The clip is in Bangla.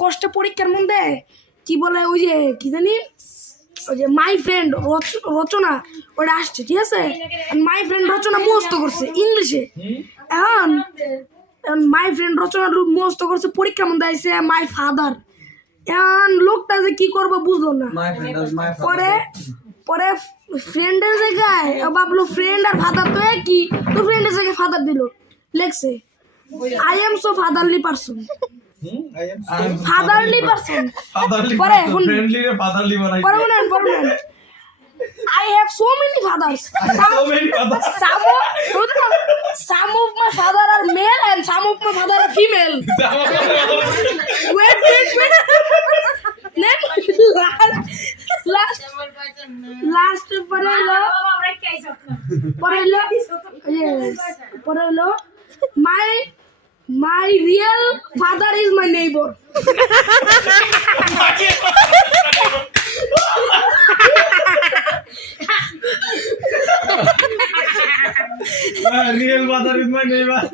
কষ্টে পরীক্ষার মধ্যে কি বলে ওই যে কি জানি ওই যে মাই ফ্রেন্ড রচনা ওটা আসছে ঠিক আছে? মাই ফ্রেন্ড রচনা মুখস্থ করছে ইংলিশে। এখন এখন মাই ফ্রেন্ড রচনা মুখস্থ করছে পরীক্ষার মধ্যে আইসে মাই ফাদার এখন লোকটা যে কি করব বুঝলো না. পরে পরে ফ্রেন্ডের জায়গায় ও ভাবলো ফ্রেন্ড আর ফাদার তো একই তো ফ্রেন্ডের জায়গায় ফাদার দিল। লেখছে I am so fatherly person fatherly person fatherly. পরে friendly রে fatherly বানাই পরে মনে হয় পরে মনে I have so many fathers so many fathers. some of some of my father are male and some of my father are female wait wait wait Then last last last পরে হলো পরে হলো পরে হলো my my real father is my neighbor my Real father is my neighbor.